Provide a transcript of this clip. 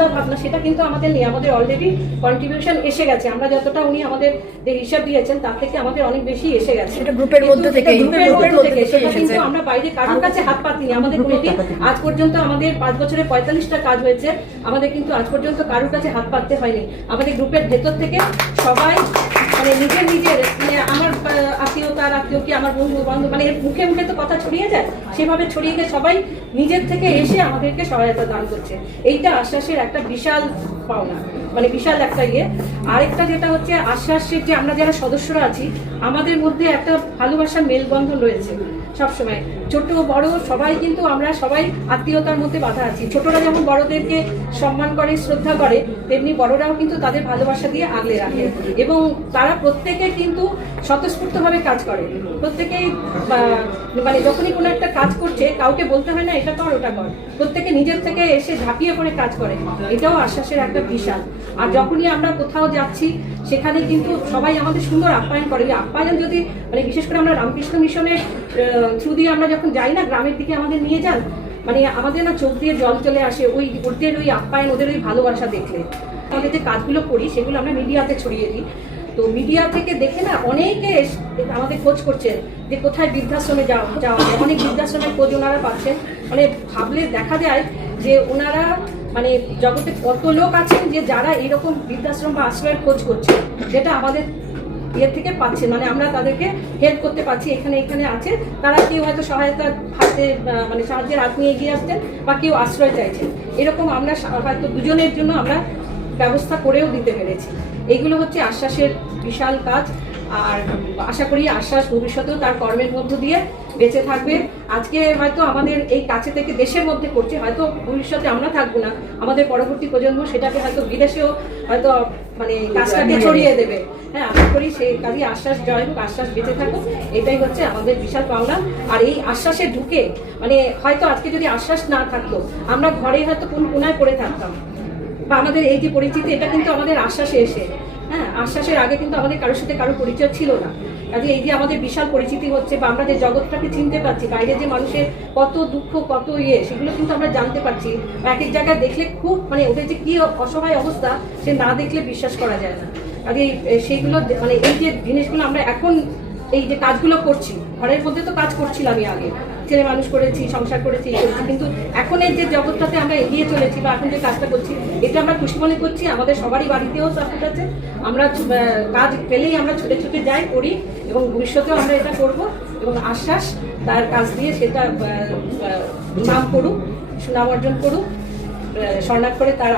চিন্তা ভাবনা সেটা কিন্তু আমাদের নেই, আমাদের অলরেডি কন্ট্রিবিউশন এসে গেছে। আমরা যতটা উনি আমাদের যে হিসাব দিয়েছেন তার থেকে আমাদের অনেক বেশি এসে গেছে, সেটা গ্রুপের মধ্যে থেকে সেটা কিন্তু আমরা বাইরে কারোর কাছে হাত পাতিনি। আমাদের কোনোদিন আজ পর্যন্ত আমাদের 5 বছরে 45টা কাজ হয়েছে, আমাদের কিন্তু আজ পর্যন্ত কারোর কাছে হাত পাততে হয়নি। আমাদের গ্রুপের ভেতর থেকে সবাই মানে নিজের মানে আমার আত্মীয় তার আত্মীয় কি আমার বন্ধু বান্ধব মানে মুখে মুখে তো কথা ছড়িয়ে যায়, সেভাবে ছড়িয়ে গিয়ে সবাই নিজের থেকে এসে আমাদেরকে সহায়তা দান করছে। এইটা আশ্বাসের একটা বিশাল পাওনা, মানে বিশাল একটা ইয়ে। আরেকটা যেটা হচ্ছে আশ্বাসের যে আমরা যারা সদস্যরা আছি আমাদের মধ্যে একটা ভালোবাসার মেলবন্ধন রয়েছে সবসময়, ছোট বড় সবাই কিন্তু আমরা সবাই আত্মীয়তার মধ্যে বাঁধা আছি। ছোটরা যেমন বড়দেরকে সম্মান করে শ্রদ্ধা করে, তেমনি বড়রাও কিন্তু তাদের ভালোবাসা দিয়ে আগলে রাখে এবং তারা প্রত্যেকে কিন্তু স্বতঃস্ফূর্তভাবে কাজ করে। প্রত্যেকেই মানে যখনই কোনো একটা কাজ করছে কাউকে বলতে হয় না এটা কর ওটা কর, প্রত্যেকে নিজের থেকে এসে ঝাঁপিয়ে পড়ে কাজ করে। এটাও আশ্বাসের একটা বিশাল। আর যখনই আমরা কোথাও যাচ্ছি সেখানে কিন্তু সবাই আমাদের সুন্দর আপ্যায়ন করে। আপ্যায়ন যদি মানে বিশেষ করে আমরা রামকৃষ্ণ মিশনের থ্রু দিয়ে আমরা যখন যাই না গ্রামের দিকে আমাদের নিয়ে যান, মানে আমাদের না চোখ দিয়ে জল চলে আসে ওই ওদের ওই আপ্যায়ন, ওদের ওই ভালোবাসা দেখলে। আমাদের যে কাজগুলো করি সেগুলো আমরা মিডিয়াতে ছড়িয়ে দিই, তো মিডিয়া থেকে দেখে না অনেকে আমাদের খোঁজ করছেন যে কোথায় বৃদ্ধাশ্রমে যাওয়া যায়। অনেক বৃদ্ধাশ্রমের খোঁজ ওনারা পাচ্ছেন, মানে ভাবলে দেখা যায় যে ওনারা মানে জগতে কত লোক আছেন যে যারা এরকম বৃদ্ধাশ্রম বা আশ্রয়ের খোঁজ করছে, যেটা আমাদের ইয়ের থেকে পাচ্ছে, মানে আমরা তাদেরকে হেল্প করতে পারছি। এখানে এখানে আছে তারা, কেউ হয়তো সহায়তার হাতে মানে সাহায্যের হাত নিয়ে এগিয়ে আসছেন বা কেউ আশ্রয় চাইছেন, এরকম আমরা হয়তো দুজনের জন্য আমরা ব্যবস্থা করেও দিতে পেরেছি। এইগুলো হচ্ছে আশ্বাসের বিশাল কাজ। আর আশা করি আশ্বাস ভবিষ্যতেও তার কর্মের মধ্য দিয়ে বেঁচে থাকবে। আজকে হয়তো আমাদের এই কাছে থেকে দেশের মধ্যে করছে, হয়তো ভবিষ্যতে আমরা থাকবো না, আমাদের পরবর্তী প্রজন্ম সেটাকে হয়তো বিদেশেও হয়তো মানে কাজটাকে ছড়িয়ে দেবে। হ্যাঁ, আশা করি সেই কাজে আশ্বাস জয় হোক, আশ্বাস বেঁচে থাকুক, এটাই হচ্ছে আমাদের বিশাল পাওনা। আর এই আশ্বাসে ঢুকে মানে হয়তো আজকে যদি আশ্বাস না থাকতো আমরা ঘরে হয়তো কোন কোনায় পড়ে থাকতাম, বা আমাদের এই যে পরিচিতি এটা কিন্তু আমাদের আশ্বাসে এসে, হ্যাঁ আশ্বাসের আগে কিন্তু আমাদের কারোর সাথে কারো পরিচয় ছিল না। কাজে এই যে আমাদের বিশাল পরিচিতি হচ্ছে বা আমরা যে জগৎটাকে চিনতে পারছি, বাইরে যে মানুষের কত দুঃখ কত সেগুলো কিন্তু আমরা জানতে পারছি। এক এক জায়গায় দেখলে খুব মানে ওদের যে কি অসহায় অবস্থা সে না দেখলে বিশ্বাস করা যায় না। কাজে সেইগুলো মানে এই যে জিনিসগুলো আমরা এখন এই যে কাজগুলো করছি, ঘরের মধ্যে তো কাজ করছিলাম আমি আগে, ছেলে মানুষ করেছি, সংসার করেছি, কিন্তু এখন এই যে জগৎটাতে আমরা এগিয়ে চলেছি বা এখন যে কাজটা করছি এটা আমরা খুশি মনে করছি। আমাদের সবারই বাড়িতেও সাপোর্ট আছে, আমরা কাজ পেলেই আমরা ছুটে ছুটে যাই করি এবং ভবিষ্যতেও আমরা এটা করব। এবং আশ্বাস তার কাজ দিয়ে সেটা নাম করুক, সুনাম অর্জন করুক, স্বর্ণাক্ষরে তার